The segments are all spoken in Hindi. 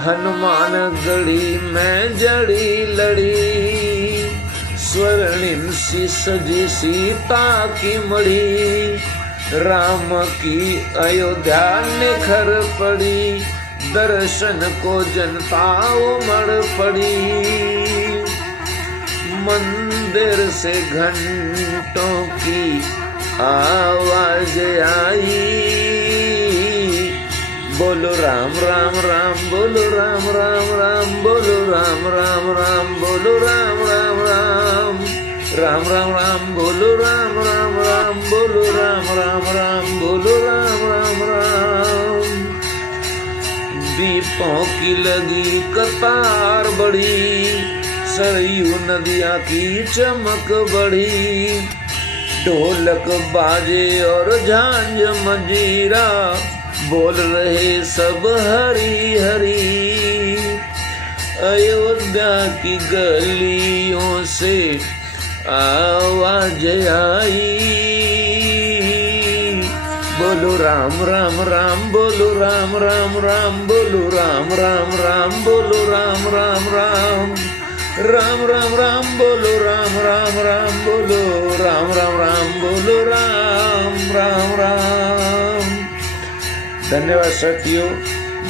हनुमान गढ़ी में जड़ी लड़ी, स्वर्णिम सी सजी सीता की मढ़ी। राम की अयोध्या निखर पड़ी, दर्शन को जनता उमड़ पड़ी। मंदिर से घंटों की आवाज आई, बोलो राम राम राम, बोलो राम राम राम, बोलो राम राम राम, बोलो राम राम राम, राम राम राम, बोलो राम राम राम, बोलो राम राम राम, बोलो राम राम राम। दीपों की लगी कतार बड़ी, सरयू नदिया की चमक बढ़ी। ढोलक बाजे और झांझ मंजीरा, बोल रहे सब हरी हरी। अयोध्या की गलियों से आवाज आई, बोलो राम राम राम, बोलो राम राम राम, बोलो राम राम राम, बोलो राम राम राम, राम राम राम, बोलो राम राम राम, बोलो राम राम राम, बोलो राम राम राम। धन्यवाद साथियों।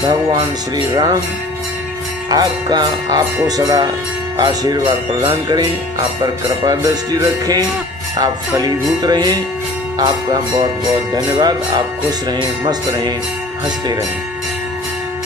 भगवान श्री राम आपको सदा आशीर्वाद प्रदान करें, आप पर कृपा दृष्टि रखें, आप फलीभूत रहें। आपका बहुत बहुत धन्यवाद। आप खुश रहें, मस्त रहें, हंसते रहें।